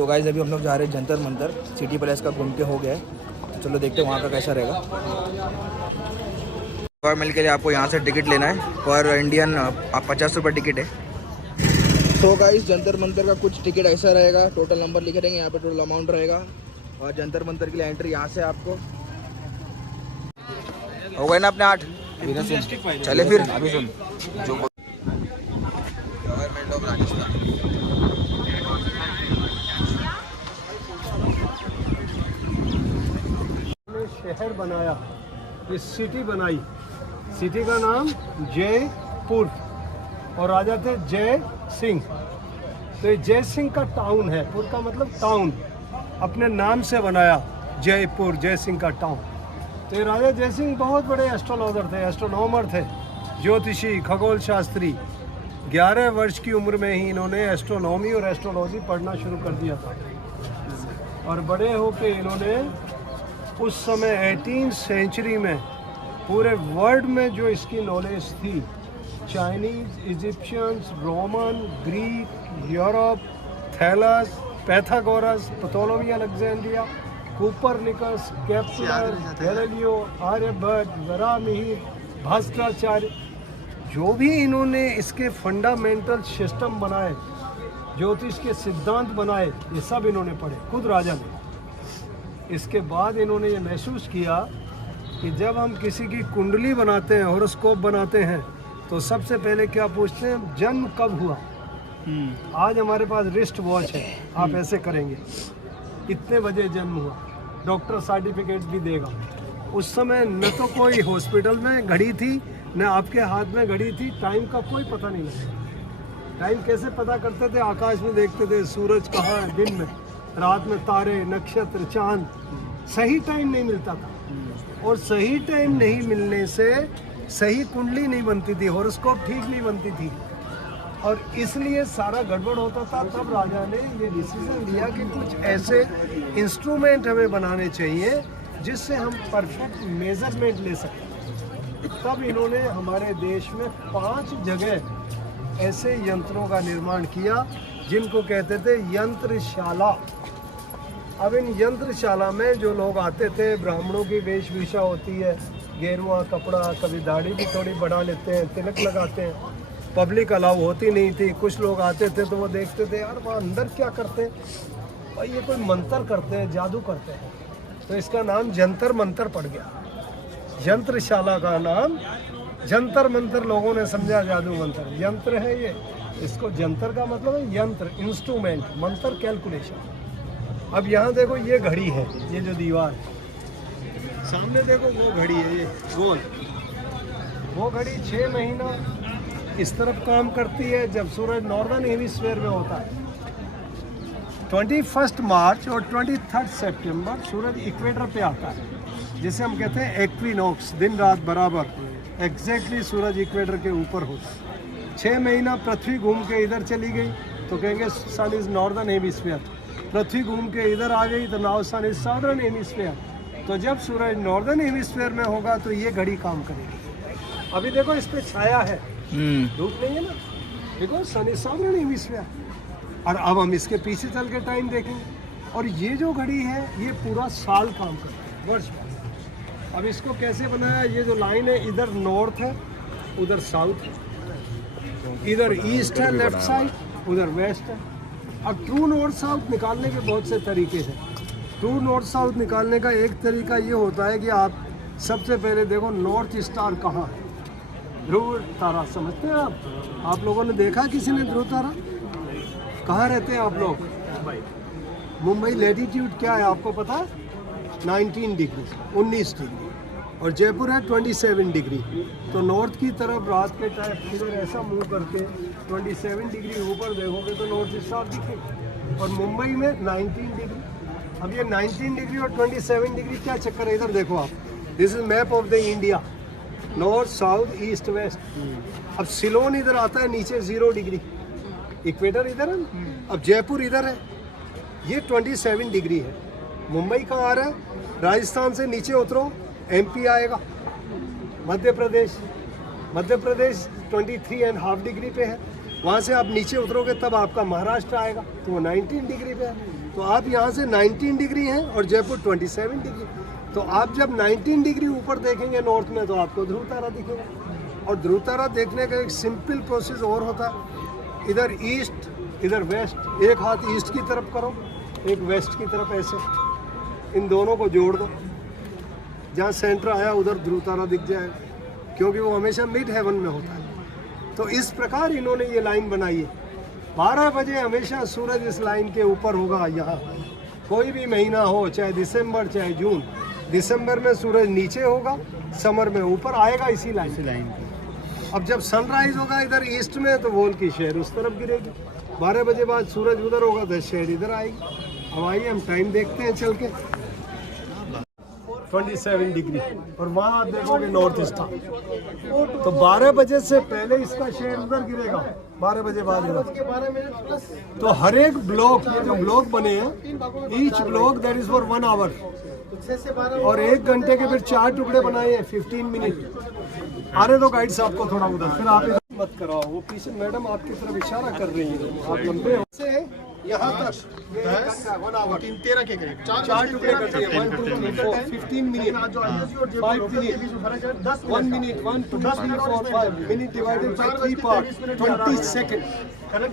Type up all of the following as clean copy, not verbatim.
So guys अभी हम लोग जा रहे हैं जंतर मंतर, सिटी पैलेस का घूम के हो गया है, तो चलो देखते हैं वहाँ का कैसा रहेगा। पर मिल के लिए आपको यहाँ से टिकट लेना है, पर इंडियन 50 रुपये टिकट है। सो गाइस जंतर मंतर का कुछ टिकट ऐसा रहेगा, टोटल नंबर लिखे रहेंगे यहाँ पे, टोटल अमाउंट रहेगा। और जंतर मंतर के लिए एंट्री यहाँ से आपको हो गए ना अपने 8। चले फिर अभी सुन जो गवर्नमेंट ऑफ राजस्थान शहर बनाया, इस सिटी बनाई, सिटी का नाम जयपुर और राजा थे जय सिंह। तो ये जय सिंह का टाउन है, पुर का मतलब टाउन, अपने नाम से बनाया जयपुर, जय सिंह का टाउन। तो ये राजा जय सिंह बहुत बड़े एस्ट्रोलॉजर थे, एस्ट्रोनॉमर थे, ज्योतिषी, खगोल शास्त्री। 11 वर्ष की उम्र में ही इन्होंने एस्ट्रोनॉमी और एस्ट्रोलॉजी पढ़ना शुरू कर दिया था। और बड़े होके इन्होंने उस समय 18th सेंचुरी में पूरे वर्ल्ड में जो इसकी नॉलेज थी, Chinese, Egyptians, Roman, Greek, Europe, Thales, Pythagoras, Ptolemy Alexandria, Copernicus, Kepler, Galileo, Aryabhata, Varahamihira, Bhaskaracharya, जो भी इन्होंने इसके फंडामेंटल सिस्टम बनाए, ज्योतिष के सिद्धांत बनाए, ये सब इन्होंने पढ़े, खुद राजा ने। इसके बाद इन्होंने ये महसूस किया कि जब हम किसी की कुंडली बनाते हैं, हॉरोस्कोप बनाते हैं, तो सबसे पहले क्या पूछते हैं, जन्म कब हुआ। आज हमारे पास रिस्ट वॉच है, आप ऐसे करेंगे, इतने बजे जन्म हुआ, डॉक्टर सर्टिफिकेट भी देगा। उस समय न तो कोई हॉस्पिटल में घड़ी थी, न आपके हाथ में घड़ी थी, टाइम का कोई पता नहीं लगता। टाइम कैसे पता करते थे, आकाश में देखते थे, सूरज कहाँ है, दिन में, रात में तारे, नक्षत्र, चांद, सही टाइम नहीं मिलता था। और सही टाइम नहीं मिलने से सही कुंडली नहीं बनती थी, हॉरोस्कोप ठीक नहीं बनती थी, और इसलिए सारा गड़बड़ होता था। तब राजा ने ये डिसीजन लिया कि कुछ ऐसे इंस्ट्रूमेंट हमें बनाने चाहिए जिससे हम परफेक्ट मेजरमेंट ले सकें। तब इन्होंने हमारे देश में 5 जगह ऐसे यंत्रों का निर्माण किया जिनको कहते थे यंत्रशाला। अब इन यंत्रशाला में जो लोग आते थे, ब्राह्मणों की वेशभूषा होती है, गेरुआ कपड़ा, कभी दाढ़ी भी थोड़ी बढ़ा लेते हैं, तिलक लगाते हैं, पब्लिक अलाउ होती नहीं थी। कुछ लोग आते थे तो वो देखते थे, यार वहाँ अंदर क्या करते हैं, भाई ये कोई मंत्र करते हैं, जादू करते हैं। तो इसका नाम जंतर मंतर पड़ गया, यंत्रशाला का नाम जंतर मंतर। लोगों ने समझा जादू मंत्र, यंत्र है ये, इसको जंतर का मतलब है यंत्र, इंस्ट्रूमेंट, मंत्र कैलकुलेशन। अब यहाँ देखो ये घड़ी है, ये जो दीवार है सामने देखो, वो घड़ी है, ये गोल, वो घड़ी 6 महीना इस तरफ काम करती है जब सूरज नॉर्दर्न हेमिस्फीयर में होता है। 21 मार्च और 23 सितंबर सूरज इक्वेटर पे आता है, जिसे हम कहते हैं एक्विनॉक्स, दिन रात बराबर एग्जैक्टली सूरज इक्वेटर के ऊपर होता है। 6 महीना पृथ्वी घूम के इधर चली गई तो कहेंगे सन इज नॉर्दर्न हेमिस्फीयर, पृथ्वी घूम के इधर आ गई तो now sun is southern hemisphere. तो जब सूरज नॉर्दर्न हेमिस्फीयर में होगा तो ये घड़ी काम करेगी। अभी देखो इस पे छाया है, धूप नहीं है ना, देखो सन इज साउदर्न हेमिस्फीयर। और अब हम इसके पीछे चल के टाइम देखेंगे, और ये जो घड़ी है ये पूरा साल काम करती है, वर्ष भर। अब इसको कैसे बनाया, ये जो लाइन है, इधर नॉर्थ है, उधर साउथ है, इधर ईस्ट है लेफ्ट साइड, उधर वेस्ट है। अब ट्रू नॉर्थ साउथ निकालने के बहुत से तरीके हैं। ट्रू नॉर्थ साउथ निकालने का एक तरीका ये होता है कि आप सबसे पहले देखो नॉर्थ स्टार कहाँ है, ध्रुव तारा, समझते हैं आप लोगों ने देखा किसी ने ध्रुव तारा? कहाँ रहते हैं आप लोग? मुंबई लेटीट्यूड क्या है आपको पता है? 19 डिग्री, 19 डिग्री, और जयपुर है 27 डिग्री। तो नॉर्थ की तरफ रात के टाइम इधर ऐसा मूव करके 27 डिग्री ऊपर देखोगे तो नॉर्थ स्टार दिखेगा, और मुंबई में 19 डिग्री। अब ये 19 डिग्री और 27 डिग्री क्या चक्कर है, इधर देखो आप, this is map of the India, north south east west. अब सिलोन इधर आता है नीचे 0 डिग्री, इक्वेटर इधर है, अब जयपुर इधर है, ये 27 डिग्री है। मुंबई कहाँ आ रहा है, राजस्थान से नीचे उतरो एमपी आएगा, मध्य प्रदेश 23.5 डिग्री पे है, वहाँ से आप नीचे उतरोगे तब आपका महाराष्ट्र आएगा, तो वो 19 डिग्री पे है। तो तो आप यहाँ से 19 डिग्री हैं और जयपुर 27 डिग्री। तो आप जब 19 डिग्री ऊपर देखेंगे नॉर्थ में तो आपको ध्रुव तारा दिखेगा। और ध्रुव तारा देखने का एक सिंपल प्रोसेस और होता है, इधर ईस्ट इधर वेस्ट, एक हाथ ईस्ट की तरफ करो, एक वेस्ट की तरफ, ऐसे इन दोनों को जोड़ दो, जहाँ सेंटर आया उधर ध्रुव तारा दिख जाएगा, क्योंकि वो हमेशा मिड हेवन में होता है। तो इस प्रकार इन्होंने ये लाइन बनाई है। 12 बजे हमेशा सूरज इस लाइन के ऊपर होगा। यहाँ कोई भी महीना हो, चाहे दिसंबर चाहे जून, दिसंबर में सूरज नीचे होगा, समर में ऊपर आएगा इसी लाइन की। अब जब सनराइज होगा इधर ईस्ट में तो वोल की शेड उस तरफ गिरेगी, 12 बजे बाद सूरज उधर होगा तो शेड इधर आएगी। अब आइए हम टाइम देखते हैं चल के। 27 डिग्री और वहाँ आप देखोगे नॉर्थ ईस्ट। तो 12 बजे से पहले इसका शेड उधर गिरेगा, 12 बजे बाद इधर। तो हर एक ब्लॉक, ये जो ब्लॉक बने हैं, each block that is for 1 hour, और 1 घंटे के फिर 4 टुकड़े बनाए हैं, 15 मिनट। आने दो गाइड साहब को थोड़ा उधर, फिर आप इधर मत कराओ, वो पीछे मैडम आपकी तरफ इशारा कर रही है, आप लंबे हो से यहाँ तक 1 आवर 13 के करीब 4 टुकड़े करते हैं, 1 2 3 4 15 minute, 5 minute, 1 minute, 1 2 3 4 5 minute divided by 3 part, 20 second.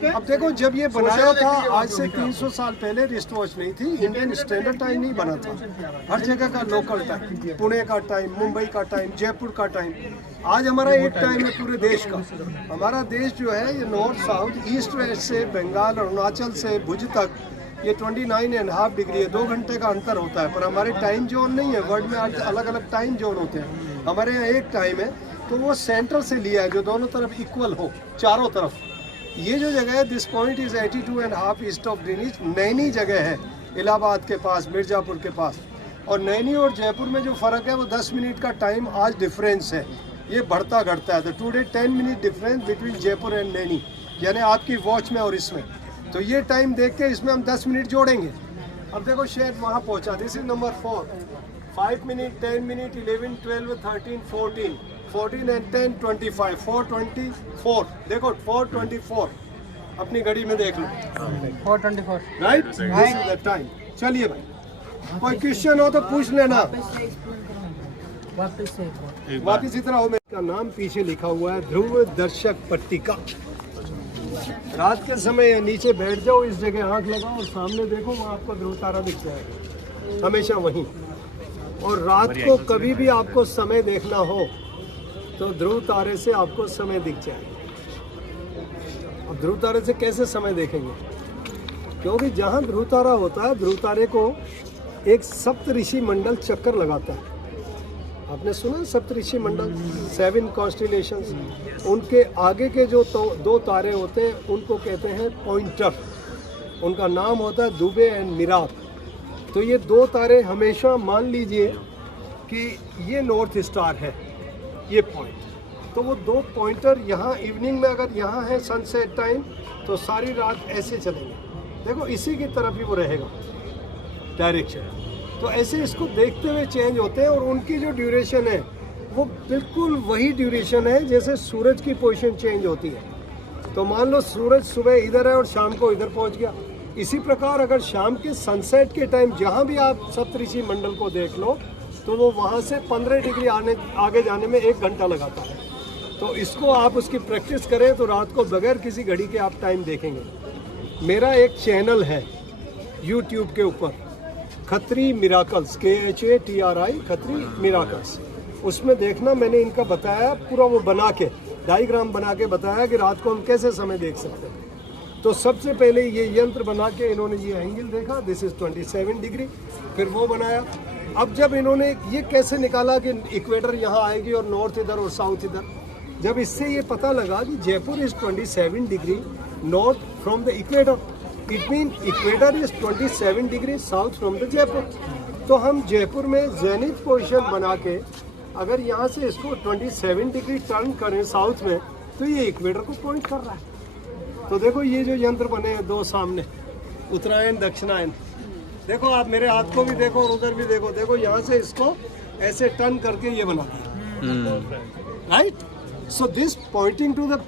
अब देखो जब ये बनाया था आज से 300 साल पहले रिस्ट वॉच नहीं थी, इंडियन स्टैंडर्ड टाइम नहीं बना था, हर जगह का लोकल टाइम, पुणे का टाइम, मुंबई का टाइम, जयपुर का टाइम। आज हमारा एक टाइम है पूरे देश का। हमारा देश जो है ये नॉर्थ साउथ ईस्ट वेस्ट से बंगाल अरुणाचल से भुज तक ये 29.5 डिग्री है, 2 घंटे का अंतर होता है। पर हमारे टाइम जोन नहीं है, वर्ल्ड में अलग अलग टाइम जोन होते हैं, हमारे यहाँ एक टाइम है। तो वो सेंटर से लिया है जो दोनों तरफ इक्वल हो, चारों तरफ। ये जो जगह है this point is 82.5 east of Greenwich, Naini जगह है इलाहाबाद के पास, मिर्जापुर के पास। और नैनी और जयपुर में जो फ़र्क है वो 10 मिनट का टाइम आज डिफरेंस है, ये बढ़ता घटता है। तो today 10 minute difference between Jaipur and Naini, यानी आपकी वॉच में और इसमें। तो ये टाइम देख के इसमें हम 10 मिनट जोड़ेंगे। अब देखो शेड वहाँ पहुँचा, this is number 4, 5 minute, 10 minute, 11, 12, 13, 14 and 10, 25, 424। देखो 424 अपनी घड़ी में देख लो, 424 right, this is the time. चलिए भाई, कोई क्वेश्चन हो तो पूछ लेना। वापिस इतना हो, मेरा नाम पीछे लिखा हुआ है ध्रुव दर्शक पट्टिका। रात के समय नीचे बैठ जाओ, इस जगह आंख लगाओ और सामने देखो, वहाँ आपको ध्रुव तारा दिख जाएगा, हमेशा वहीं। और रात को कभी भी आपको समय देखना हो तो ध्रुव तारे से आपको समय दिख जाएगा। अब ध्रुव तारे से कैसे समय देखेंगे? क्योंकि जहाँ ध्रुव तारा होता है, ध्रुव तारे को एक सप्तऋषि मंडल चक्कर लगाता है। आपने सुना सप्तऋषि मंडल, 7 कॉन्स्टिलेशंस, उनके आगे के जो 2 तारे होते हैं उनको कहते हैं पॉइंटर, उनका नाम होता है दुबे एंड मिराब। तो ये 2 तारे हमेशा मान लीजिए कि ये नॉर्थ स्टार है, ये पॉइंट। तो वो 2 पॉइंटर यहाँ इवनिंग में अगर यहाँ है सनसेट टाइम तो सारी रात ऐसे चलेंगे, देखो इसी की तरफ ही वो रहेगा डायरेक्शन। तो ऐसे इसको देखते हुए चेंज होते हैं और उनकी जो ड्यूरेशन है वो बिल्कुल वही ड्यूरेशन है जैसे सूरज की पोजीशन चेंज होती है। तो मान लो सूरज सुबह इधर है और शाम को इधर पहुंच गया, इसी प्रकार अगर शाम के सनसेट के टाइम जहाँ भी आप सप्तऋषि मंडल को देख लो तो वो वहाँ से 15 डिग्री आगे जाने में 1 घंटा लगाता है। तो इसको आप उसकी प्रैक्टिस करें तो रात को बगैर किसी घड़ी के आप टाइम देखेंगे। मेरा एक चैनल है यूट्यूब के ऊपर, Khatri miracles, KHATRI, Khatri miracles. उसमें देखना, मैंने इनका बताया पूरा, वो बना के डायग्राम बना के बताया कि रात को हम कैसे समय देख सकते हैं। तो सबसे पहले ये यंत्र बना के इन्होंने ये एंगल देखा, दिस इज 27 डिग्री, फिर वो बनाया। अब जब इन्होंने ये कैसे निकाला कि इक्वेटर यहाँ आएगी और नॉर्थ इधर और साउथ इधर, जब इससे ये पता लगा कि Jaipur is 27 degree north from the equator, it mean equator is 27 degree south from the Jaipur. तो हम जयपुर में जेनिथ पोजीशन बना के अगर यहाँ से इसको 27 डिग्री टर्न करें साउथ में तो ये इक्वेटर को पॉइंट कर रहा है। तो देखो ये जो यंत्र बने हैं 2 सामने, उत्तरायण दक्षिणायन, देखो आप मेरे हाथ को भी देखो और उधर भी देखो, देखो यहाँ से इसको ऐसे टर्न करके ये बना दिया, right. So this pointing to the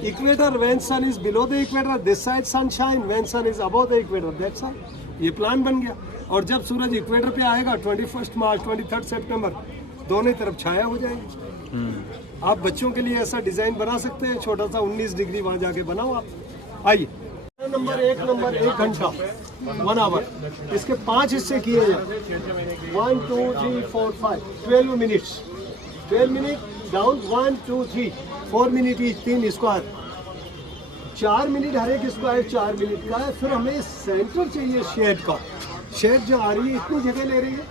equator, when sun is below the equator this side sunshine, when sun is above the equator that side, ये प्लान बन गया। और जब सूरज इक्वेटर पे आएगा 21 मार्च 23 सितंबर दोनों तरफ छाया हो जाएगी। आप बच्चों के लिए ऐसा डिजाइन बना सकते हैं, छोटा सा 19 डिग्री वहां जाके बनाओ आप। आइए नंबर 1 घंटा 1 आवर, इसके 5 हिस्से किए जाए। 1 2 3 4 5 12 minutes, 12 minute down, 1 2 3 4 minute each, 3 square, 4 minute हर एक स्क्वायर 4 मिनट का है। फिर हमें सेंटर चाहिए शेड का। शेड जो आ रही है इतनी जगह ले रही है,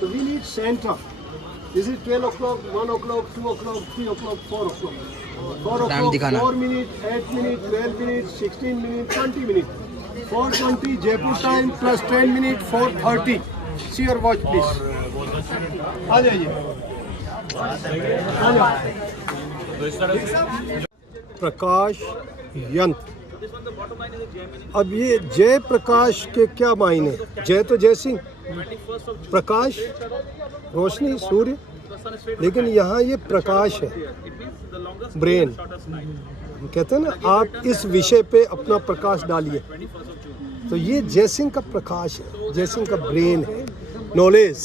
तो we need centre. This is 12 o'clock, 1 o'clock, 2 o'clock, 3 o'clock, 4 o'clock, 4 o'clock, 4 minutes, 8 minutes, 12 minutes, 16 minutes, 20 minutes, 4:20 Jaipur time plus 10 minutes, 4:30। See your watch please. आ जाइए, आ जाइए। प्रकाश यंत्र। अब ये जय प्रकाश के क्या मायने? जय तो जय सिंह, प्रकाश रोशनी सूर्य, लेकिन यहाँ ये प्रकाश है, ब्रेन। कहते हैं ना, आप इस विषय पे अपना प्रकाश डालिए। तो ये जय सिंह का प्रकाश है, जय सिंह का ब्रेन है, नॉलेज।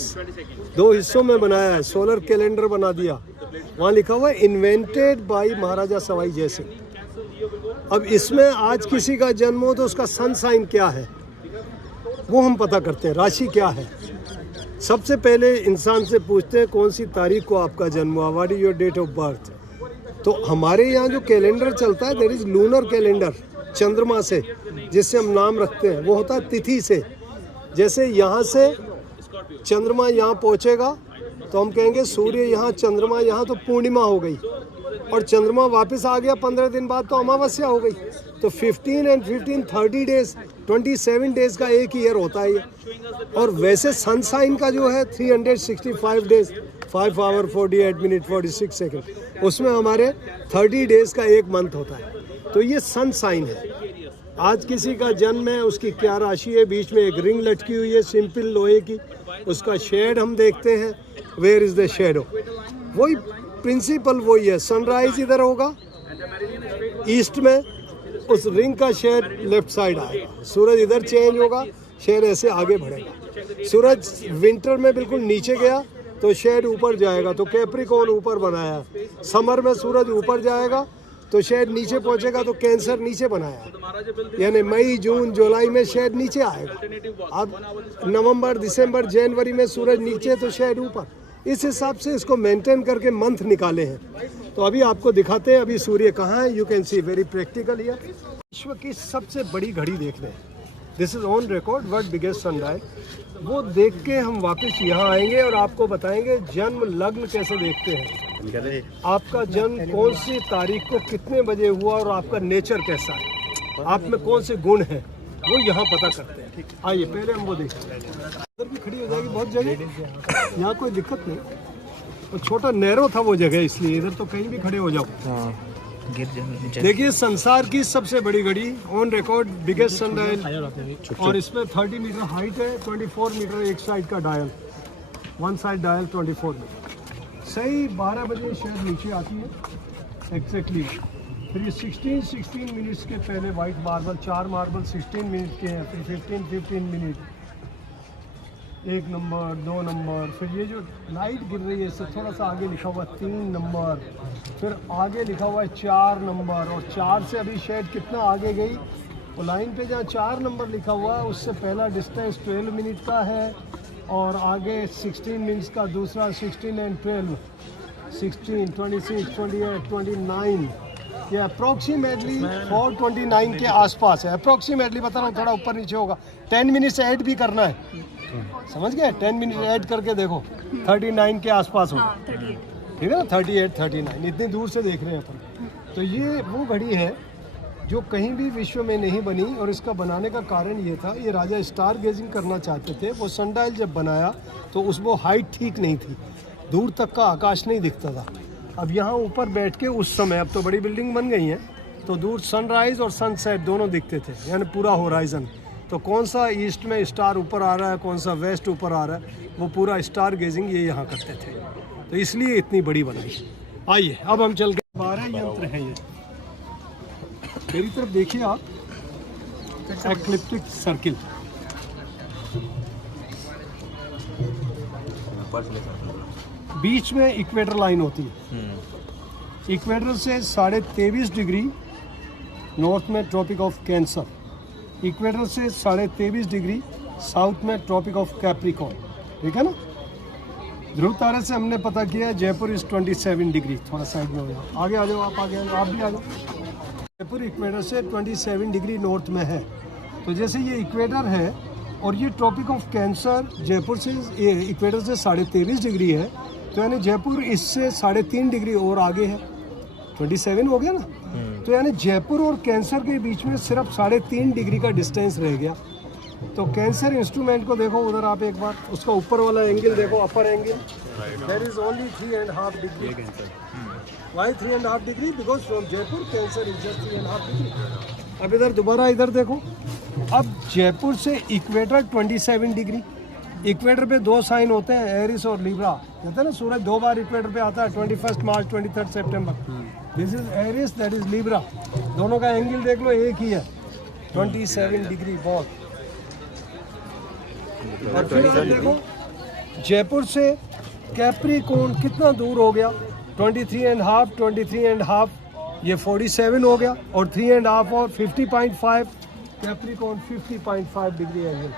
2 हिस्सों में बनाया है, सोलर कैलेंडर बना दिया, वहाँ लिखा हुआ है इन्वेंटेड बाय महाराजा सवाई जय सिंह। अब इसमें आज किसी का जन्म हो तो उसका सन साइन क्या है वो हम पता करते हैं, राशि क्या है। सबसे पहले इंसान से पूछते हैं कौन सी तारीख को आपका जन्म हुआ, what is your date of birth. तो हमारे यहाँ जो कैलेंडर चलता है देयर इज लूनर कैलेंडर, चंद्रमा से, जिससे हम नाम रखते हैं, वो होता है तिथि से। जैसे यहाँ से चंद्रमा यहाँ पहुँचेगा तो हम कहेंगे सूर्य यहाँ, चंद्रमा यहाँ, तो पूर्णिमा हो गई। और चंद्रमा वापस आ गया 15 दिन बाद तो अमावस्या हो गई। तो 15 and 15 30 डेज, 27 डेज का एक ईयर होता है ये। और वैसे सन साइन का जो है 365 डेज 5 आवर 48 मिनट 46 सेकंड, उसमें हमारे 30 डेज का एक मंथ होता है। तो ये सन साइन है। आज किसी का जन्म है, उसकी क्या राशि है, बीच में एक रिंग लटकी हुई है सिंपल लोहे की, उसका शेड हम देखते हैं, वेयर इज द शेडो। वही प्रिंसिपल वही है। सनराइज इधर होगा ईस्ट में, उस रिंग का शेड लेफ्ट साइड आएगा। सूरज इधर चेंज होगा, शेड ऐसे आगे बढ़ेगा। सूरज विंटर में बिल्कुल नीचे गया तो शेड ऊपर जाएगा, तो कैप्रिकॉर्न ऊपर बनाया। समर में सूरज ऊपर जाएगा तो शेड नीचे पहुंचेगा, तो कैंसर नीचे बनाया। यानी मई जून जुलाई में शेड नीचे आएगा। अब नवंबर दिसंबर जनवरी में सूरज नीचे तो शेड ऊपर। इस हिसाब से इसको मेंटेन करके मंथ निकाले हैं। तो अभी आपको दिखाते हैं अभी सूर्य कहाँ है। You can see very practical here. विश्व की सबसे बड़ी घड़ी देख लें, this is on record, world biggest sundial. वो देख के हम वापस यहाँ आएंगे और आपको बताएंगे जन्म लग्न कैसे देखते हैं, आपका जन्म कौन सी तारीख को कितने बजे हुआ और आपका नेचर कैसा है, आप में कौन से गुण हैं, वो यहाँ पता करते हैं। आइए पहले हम वो देखते हैं। इधर भी खड़ी हो जाएगी बहुत जगह, यहाँ कोई दिक्कत नहीं। तो छोटा नैरो था वो जगह, इसलिए इधर तो कहीं भी खड़े हो जाओ। देखिए संसार की सबसे बड़ी घड़ी ऑन रिकॉर्ड बिगेस्ट सनडायल, और इसमें 30 मीटर हाइट है, 24 मीटर एक साइड का dial, one side dial 24 metre. सही 12 बजे शायद नीचे आती है एग्जैक्टली। फिर ये 16 मिनट्स के पहले वाइट मार्बल, 4 मार्बल 16 मिनट के हैं, फिर 15 मिनट, 1 नंबर 2 नंबर, फिर ये जो लाइट गिर रही है इससे थोड़ा सा आगे लिखा हुआ 3 नंबर, फिर आगे लिखा हुआ है 4 नंबर, और 4 से अभी शेड कितना आगे गई, वो लाइन पे जहाँ 4 नंबर लिखा हुआ है उससे पहला डिस्टेंस 12 मिनट का है, और आगे 16 मिनट्स का दूसरा 16 and 12, 16, 26, 28, 29, ये अप्रोक्सीमेटली 429 के आसपास है। अप्रोक्सीमेटली बता रहा हूँ, थोड़ा ऊपर नीचे होगा। 10 मिनट्स ऐड भी करना है, समझ गए? 10 मिनट ऐड करके देखो 39 के आसपास होगा, ठीक है ना? 38, 39 इतनी दूर से देख रहे हैं अपन। तो ये वो घड़ी है जो कहीं भी विश्व में नहीं बनी, और इसका बनाने का कारण ये था, ये राजा स्टार गेजिंग करना चाहते थे। वो सनडायल जब बनाया तो वो हाइट ठीक नहीं थी, दूर तक का आकाश नहीं दिखता था। अब यहाँ ऊपर बैठ के उस समय, अब तो बड़ी बिल्डिंग बन गई हैं, तो दूर सनराइज़ और सनसेट दोनों दिखते थे, यानी पूरा होराइजन। तो कौन सा ईस्ट में स्टार ऊपर आ रहा है, कौन सा वेस्ट ऊपर आ रहा है, वो पूरा स्टार गेजिंग ये यहाँ करते थे। तो इसलिए इतनी बड़ी बनाई। आइए अब हम चल के 12 यंत्र हैं ये। मेरी तरफ देखिए आप, एक्लिप्टिक सर्किल, ऊपर से लेकर बीच में इक्वेटर लाइन होती है। इक्वेटर से 23.5 डिग्री नॉर्थ में ट्रॉपिक ऑफ कैंसर, इक्वेटर से 23.5 डिग्री साउथ में ट्रॉपिक ऑफ कैप्रिकॉर्न, ठीक है ना। ध्रुव तारे से हमने पता किया जयपुर इज 27 डिग्री। थोड़ा साइड में हो जाओ, आगे आ जाओ, आप आगे आ जाओ, आप भी आ जाओ। जयपुर इक्वेटर से 27 डिग्री नॉर्थ में है। तो जैसे ये इक्वेटर है और ये ट्रॉपिक ऑफ कैंसर जयपुर से इक्वेटर से 23.5 डिग्री है, तो यानी जयपुर इससे 3.5 डिग्री और आगे है। 27 हो गया ना। तो यानी जयपुर और कैंसर के बीच में सिर्फ 3.5 डिग्री का डिस्टेंस रह गया। तो कैंसर इंस्ट्रूमेंट को देखो उधर, आप एक बार उसका ऊपर वाला एंगल देखो, upper angle, there is only 3.5 degree. Why 3.5 degree? Because from Jaipur Cancer is just 3.5 degree. अब इधर दोबारा इधर देखो, अब जयपुर से इक्वेटर 27 डिग्री। इक्वेटर पे 2 साइन होते हैं, एरिस और लिब्रा। कहते हैं ना सूरज 2 बार इक्वेटर पे आता है, 21 मार्च 23 सितंबर। This is Aries, that is Libra. दोनों का एंगल देख लो एक ही है, 27 डिग्री बहुत। और फिर आप देखो जयपुर से कैप्रिकॉर्न कितना दूर हो गया, 23.5 ये 47 हो गया, और 3.5 और 50.5 कैप्रिकॉर्न 50.5 डिग्री एंगल।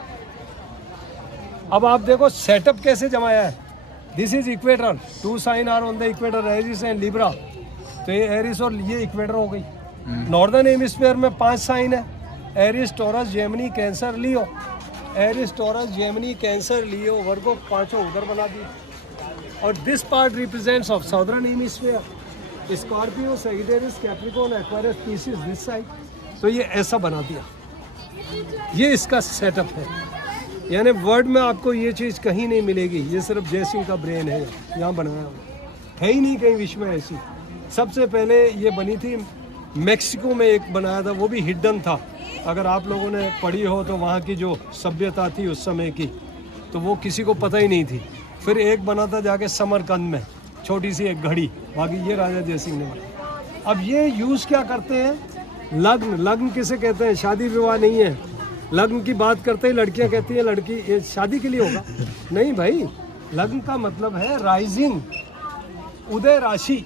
अब आप देखो सेटअप कैसे जमाया है। This is equator, 2 sign are on the equator, Aries and Libra. तो ये एरिस और ये इक्वेटर हो गई। नॉर्दर्न हेमिस्फीयर में 5 साइन है, एरिस, टॉरस, जेमिनी, कैंसर, लियो। Eris, Taurus, Gemini, Cancer, Leo, वर्गो, 5 उधर बना दिए। और this part represents of southern hemisphere, Scorpio, Sagittarius, Capricorn, Aquarius, pieces this side. तो ये ऐसा बना दिया, ये इसका सेटअप है। यानी वर्ल्ड में आपको ये चीज़ कहीं नहीं मिलेगी, ये सिर्फ जयसिंह का ब्रेन है, यहाँ बनाया हुआ है ही नहीं कहीं विश्व में ऐसी। सबसे पहले ये बनी थी मेक्सिको में, एक बनाया था, वो भी हिडन था। अगर आप लोगों ने पढ़ी हो तो वहाँ की जो सभ्यता थी उस समय की, तो वो किसी को पता ही नहीं थी। फिर एक बना था जाके समरकंद में, छोटी सी एक घड़ी, बाकी ये राजा जयसिंह ने बनाई। अब ये यूज़ क्या करते हैं, लग्न। लग्न किसे कहते हैं? शादी विवाह नहीं है। लग्न की बात करते ही लड़कियां कहती हैं लड़की ये शादी के लिए होगा। नहीं भाई, लग्न का मतलब है राइजिंग, उदय राशि।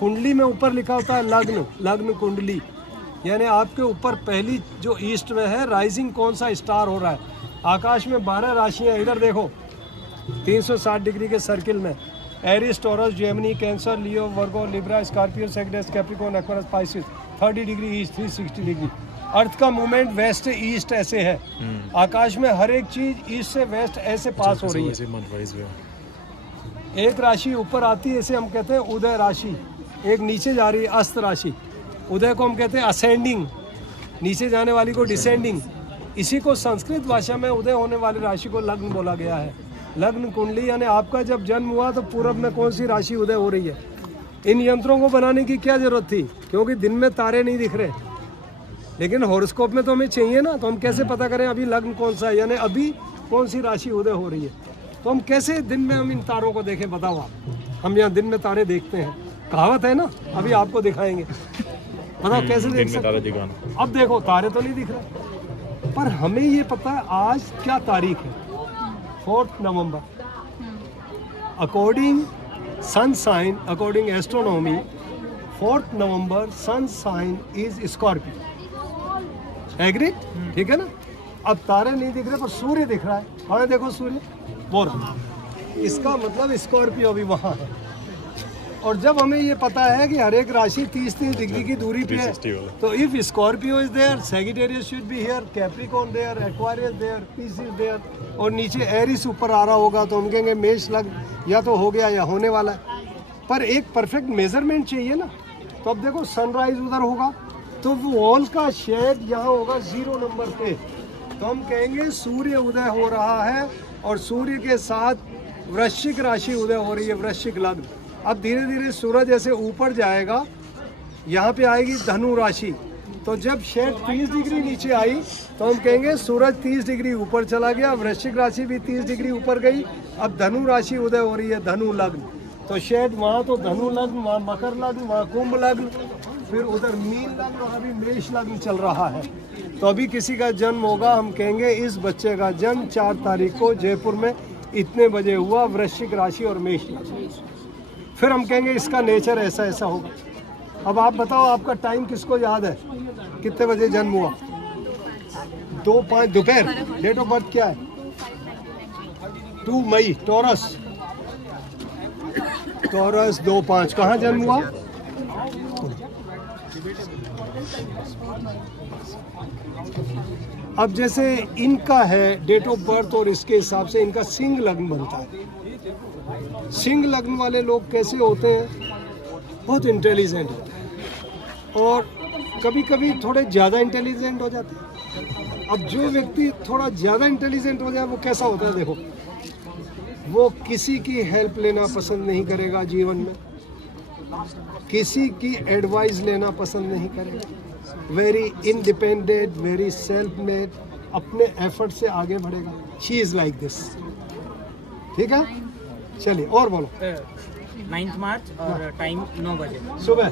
कुंडली में ऊपर लिखा होता है लग्न, लग्न कुंडली, यानी आपके ऊपर पहली जो ईस्ट में है राइजिंग कौन सा स्टार हो रहा है। आकाश में 12 राशियां, इधर देखो 360 डिग्री के सर्किल में, Aries, Taurus, Gemini, Cancer, Leo, Virgo, Libra, Scorpio, Sagittarius, Capricorn, Aquarius, Pisces. 30 degree east, 360 degree. Earth का मूवमेंट वेस्ट से ईस्ट ऐसे है। आकाश में हर एक चीज ईस्ट से वेस्ट ऐसे पास हो रही है। एक राशि ऊपर आती है, इसे हम कहते हैं उदय राशि। एक नीचे जा रही है, अस्त राशि। उदय को हम कहते हैं असेंडिंग, नीचे जाने वाली को डिसेंडिंग। इसी को संस्कृत भाषा में उदय होने वाली राशि को लग्न बोला गया है। लग्न कुंडली, यानी आपका जब जन्म हुआ तो पूरब में कौन सी राशि उदय हो रही है। इन यंत्रों को बनाने की क्या जरूरत थी, क्योंकि दिन में तारे नहीं दिख रहे, लेकिन हॉरोस्कोप में तो हमें चाहिए ना। तो हम कैसे पता करें अभी लग्न कौन सा है, यानी अभी कौन सी राशि उदय हो रही है। तो हम कैसे दिन में हम इन तारों को देखें, बताओ आप। हम यहाँ दिन में तारे देखते हैं, कहावत है ना, अभी आपको दिखाएंगे, बताओ कैसे देख सकते हैं। अब देखो तारे तो नहीं दिख रहे, पर हमें ये पता है आज क्या तारीख है, 4 नवंबर। According sun sign, according astronomy, 4 नवंबर sun sign is Scorpio. Agreed? ठीक है ना। अब तारे नहीं दिख रहे पर सूर्य दिख रहा है। हाँ देखो सूर्य वो रहा, इसका मतलब स्कॉर्पियो अभी वहाँ है। और जब हमें ये पता है कि हर एक राशि 30-30 डिग्री की दूरी पे है, तो if Scorpio is there, Sagittarius should be here, Capricorn there, Aquarius there, Pisces there, और नीचे एरिस ऊपर आ रहा होगा तो हम कहेंगे मेष लग्न या तो हो गया या होने वाला है। पर एक परफेक्ट मेजरमेंट चाहिए ना। तो अब देखो सनराइज उधर होगा तो वॉल का शेड यहाँ होगा 0 नंबर पे, तो हम कहेंगे सूर्य उदय हो रहा है, और सूर्य के साथ वृश्चिक राशि उदय हो रही है, वृश्चिक लग्न। अब धीरे धीरे सूरज ऐसे ऊपर जाएगा, यहाँ पे आएगी धनु राशि। तो जब शेड 30 डिग्री नीचे आई तो हम कहेंगे सूरज 30 डिग्री ऊपर चला गया, वृश्चिक राशि भी 30 डिग्री ऊपर गई, अब धनु राशि उदय हो रही है, धनु लग्न। तो शेड वहाँ तो धनु लग्न, वहाँ मकर लग्न, वहाँ कुंभ लग्न, फिर उधर मीन लग्न, और अभी मेष लग्न चल रहा है। तो अभी किसी का जन्म होगा, हम कहेंगे इस बच्चे का जन्म 4 तारीख को जयपुर में इतने बजे हुआ वृश्चिक राशि और मेष राशि। फिर हम कहेंगे इसका नेचर ऐसा ऐसा होगा। अब आप बताओ आपका टाइम किसको याद है, कितने बजे जन्म हुआ? 2:05 दोपहर। डेट ऑफ बर्थ क्या है? 2 मई। टॉरस 2:05। कहाँ जन्म हुआ? अब जैसे इनका है डेट ऑफ बर्थ और इसके हिसाब से इनका सिंह लग्न बनता है। सिंह लग्न वाले लोग कैसे होते हैं? बहुत इंटेलिजेंट होते हैं और कभी कभी थोड़े ज़्यादा इंटेलिजेंट हो जाते हैं। अब जो व्यक्ति थोड़ा ज़्यादा इंटेलिजेंट हो जाए वो कैसा होता है? देखो, वो किसी की हेल्प लेना पसंद नहीं करेगा, जीवन में किसी की एडवाइस लेना पसंद नहीं करेगा, very independent, very self made, अपने एफर्ट से आगे बढ़ेगा। She is like this. ठीक है, चलिए और बोलो। 9 मार्च और टाइम 9 बजे सुबह।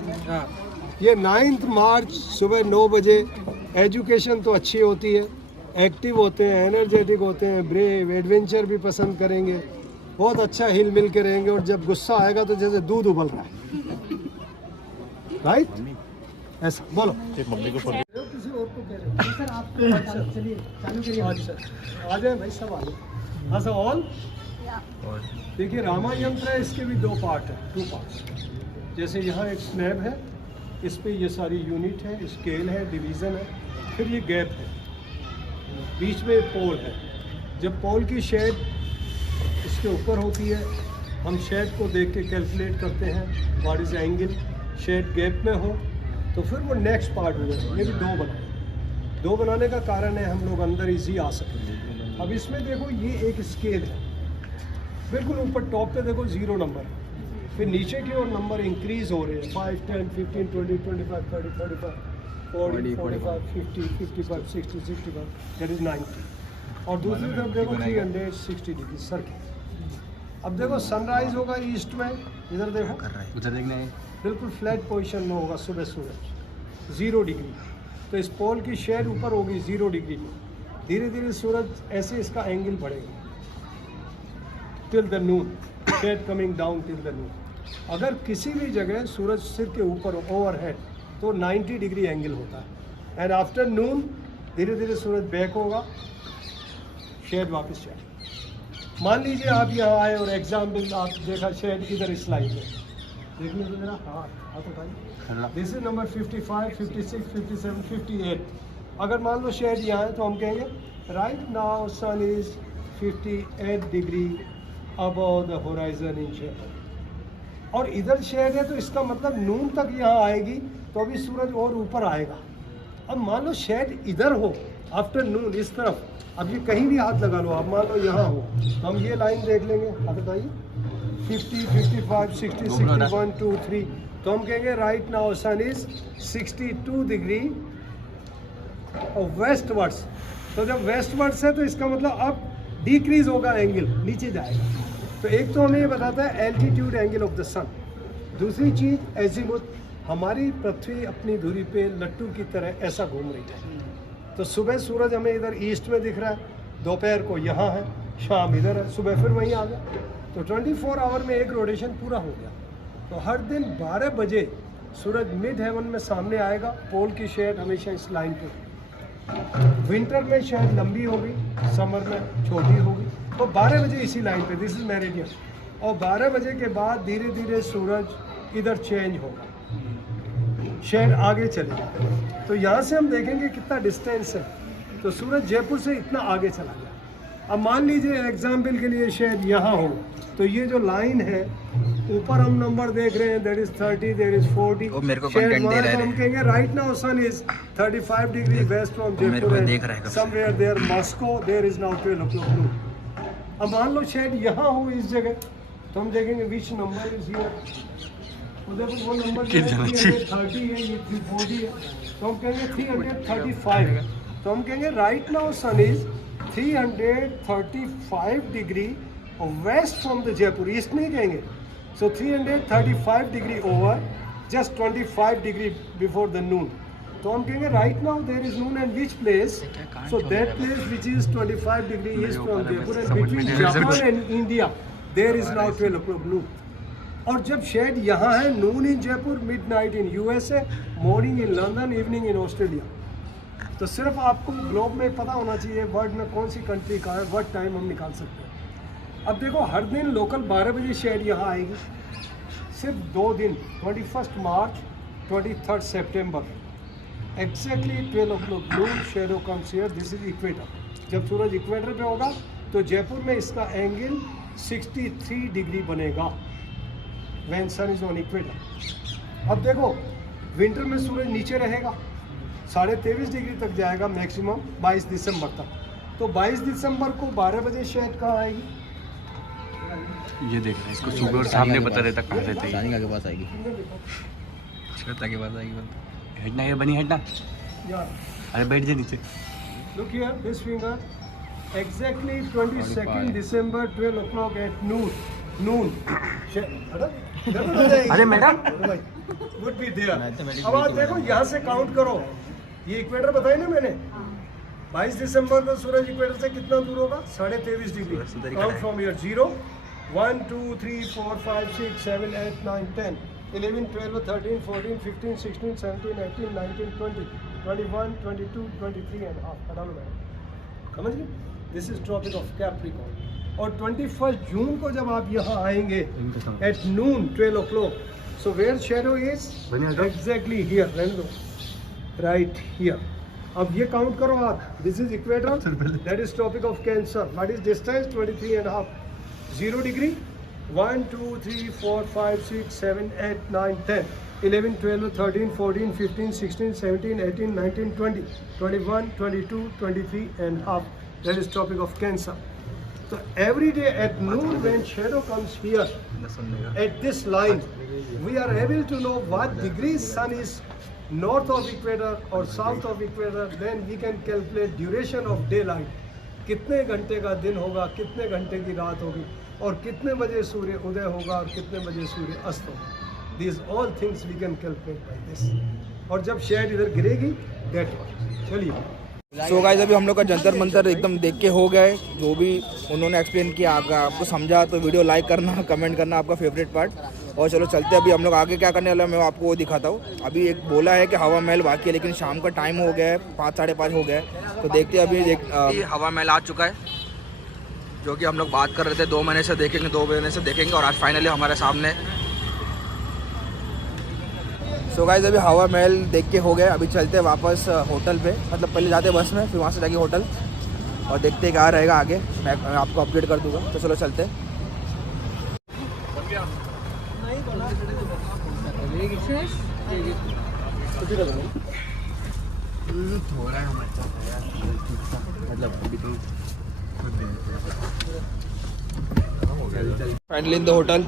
ये 9 मार्च सुबह 9 बजे। एजुकेशन तो अच्छी होती है, एक्टिव होते हैं, एनर्जेटिक होते हैं, ब्रेव, एडवेंचर भी पसंद करेंगे, बहुत अच्छा हिल मिल के रहेंगे और जब गुस्सा आएगा तो जैसे दूध उबल रहा है। राइट, ऐसा बोलो। किसी और को कह रहे हो सर? आप चलिए चालू करिए। अच्छा, आ जाए भाई, सब आ जाए। हाँ सर, ऑल देखिए, रामा यंत्र है, इसके भी 2 पार्ट है, 2 पार्ट। जैसे यहाँ एक स्लैब है, इस पे ये सारी यूनिट है, स्केल है, डिवीज़न है, फिर ये गैप है, बीच में पोल है। जब पोल की शेड इसके ऊपर होती है, हम शेड को देख के कैलकुलेट करते हैं what is angle. Shade gap में हो तो फिर वो नेक्स्ट पार्ट हो जाए। ये भी 2 बनाए। 2 बनाने का कारण है हम लोग अंदर इजी आ सकें। अब इसमें देखो, ये एक स्केल है, बिल्कुल ऊपर टॉप पे देखो 0 नंबर, फिर नीचे की ओर नंबर इंक्रीज हो रहे हैं, 5, 10, 15, 20, 25, 30, 35, 40, 45, 50, 55, 60, 65, दैट इज 90। और दूसरी तरफ देखो 360 डिग्री सर्किल। अब देखो सनराइज होगा ईस्ट में, इधर देखो, उधर देखना है, बिल्कुल फ्लैट पोजीशन में होगा सुबह सूरज 0 डिग्री। तो इस पोल की शेड ऊपर होगी 0 डिग्री में। धीरे धीरे सूरज ऐसे इसका एंगल बढ़ेगा till the noon, shade coming down till the noon. अगर किसी भी जगह सूरज सिर के ऊपर ओवरहेड तो 90 डिग्री एंगल होता है। एंड आफ्टर नून धीरे धीरे सूरज बैक होगा, शेड वापस जाए। मान लीजिए आप यहाँ आए और एग्जाम्पल आप देखा शेड इधर इस लाइन में, देखने तो मेरा हाथ उठाइए। This is number 55, 56, 57, 58। अगर मान लो शेड यहाँ है तो हम कहेंगे right now sun is 58 degree above the horizon in shade. और इधर शेड है तो इसका मतलब नून तक यहाँ आएगी तो अभी सूरज और ऊपर आएगा। अब मान लो शेड इधर हो आफ्टर नून इस तरफ, अब ये कहीं भी हाथ लगा लो, आप मान लो यहाँ हो तो हम ये लाइन देख लेंगे, हाथ बताइए, 50, 55, 60, 61, 2, 3, तो हम कहेंगे right now sun is 62 degree westwards. तो जब वेस्टवर्ड्स है तो इसका मतलब अब डिक्रीज होगा, एंगल नीचे जाएगा। तो एक तो हमें ये बताता है एल्टीट्यूड एंगल ऑफ द सन। दूसरी चीज़ एजीमुथ, हमारी पृथ्वी अपनी धुरी पे लट्टू की तरह ऐसा घूम रही है। तो सुबह सूरज हमें इधर ईस्ट में दिख रहा है, दोपहर को यहाँ है, शाम इधर है, सुबह फिर वहीं आ गया। तो 24 आवर में एक रोटेशन पूरा हो गया। तो हर दिन 12 बजे सूरज मिड हेवन में सामने आएगा। पोल की शेड हमेशा इस लाइन पे, विंटर में शेड लंबी होगी, समर में छोटी होगी। तो 12 बजे इसी लाइन पे, दिस इज मेरिडियन। और 12 बजे के बाद धीरे धीरे सूरज इधर चेंज होगा, शेड आगे चलेगा। तो यहाँ से हम देखेंगे कितना डिस्टेंस है। तो सूरज जयपुर से इतना आगे चला गया। अब मान लीजिए एग्जाम्पल के लिए शेड यहाँ हो, तो ये जो लाइन है ऊपर हम नंबर देख रहे हैं, दैट इज 30, दैट इज 40। वो मेरे को कंटेंट दे रहा है। हम कहेंगे right now sun is 35 degree west from Jaipur, somewhere there Moscow, there is now 12 o'clock। अब मान लो शेड यहाँ हो इस जगह, तो हम देखेंगे विच नंबर इज हियर। तो देखो वो नंबर 330 है, ये 340 है, तो हम कहेंगे 335। तो हम कहेंगे right now sun is 335 degree west from the Jaipur, east नहीं कहेंगे। So 335 degree over, just 25 degree before the noon. तो हम कहेंगे right now there is noon and which place, so that place which is 25 degree east from Jaipur and between Japan and India there is now 12 o'clock noon. और जब shade यहाँ है, noon in Jaipur, midnight in USA, morning in London, evening in Australia. तो सिर्फ आपको globe में पता होना चाहिए वर्ल्ड में कौन सी कंट्री का है, व्हाट टाइम हम निकाल सकते हैं. अब देखो हर दिन लोकल 12 बजे शेड यहाँ आएगी. सिर्फ 2 दिन 21 मार्च 23 सितंबर exactly 12 o'clock noon shadow comes here. This is equator. जब सूरज इक्वेटर पे होगा तो जयपुर में इसका एंगल 63 डिग्री बनेगा when sun is on equator. अब देखो विंटर में सूरज नीचे रहेगा, 23.5 डिग्री तक जाएगा मैक्सिमम 22 दिसंबर तक. तो 22 दिसंबर को 12 बजे शेड कहाँ आएगी? ये देख रहे हैं इसको सुबह और सामने बता देता कहाँ रहते हैं. सानिका के पास आएगी, श्वेता के पास आएगी. हटना ये बनी हटना. यार अरे बैठ जा नीचे. look here this finger exactly 22nd December 12 o'clock at noon अरे मैडम would be there. अब आप देखो यहाँ से काउंट करो, ये इक्वेटर बताया ना मैंने, 22 दिसंबर को सूरज इक्वेटर से कितना दूर होगा? 23.5 degree. Count from here 0 1 2 3 4 5 6 7 8 9 10 11 12 13 14 15 16 17 18 19 20 21 22 23 and half. हटा लो मैडम, समझ गए? This is tropic of Capricorn. और 21 जून को जब आप यहाँ आएंगे at noon 12 o'clock, so where shadow is exactly here, right here. अब ये काउंट करो आप. This is equator, that is tropic of Cancer. What is distance? 23.5. 0 degree 1 2 3 4 5 6 7 8 9 10 11 12 13 14 15 16 17 18 19 20 21 22 23 and half. That is tropic of Cancer. So every day at noon when shadow comes here at this line, we are able to know what degrees sun is north of equator or south of equator. Then we can calculate duration of daylight. कितने घंटे का दिन होगा, कितने घंटे की रात होगी, और कितने बजे सूर्य उदय होगा और कितने बजे सूर्य अस्त होगा. These all things we can calculate by this. और जब शेड इधर गिरेगी that one. चलिए. सो गाइस अभी हम लोग का जंतर मंतर एकदम देख के हो गए. जो भी उन्होंने एक्सप्लेन किया आपको समझा, तो वीडियो लाइक करना, कमेंट करना आपका फेवरेट पार्ट. और चलो चलते अभी हम लोग आगे क्या करने वाला है मैं आपको वो दिखाता हूँ. अभी एक बोला है कि हवा महल बाकी है, लेकिन शाम का टाइम हो गया है, 5 साढ़े 5 हो गया है. तो देखते हैं अभी हवा महल आ चुका है, जो कि हम लोग बात कर रहे थे 2 महीने से देखेंगे, 2 महीने से देखेंगे, और आज फाइनली हमारे सामने. सो गाइस अभी हवा महल देख के हो गए. अभी चलते हैं वापस होटल पे, मतलब पहले जाते बस में, फिर वहाँ से जाके होटल, और देखते हैं क्या रहेगा आगे. मैं आपको अपडेट कर दूंगा. तो चलो चलते हैं. Finally in the hotel.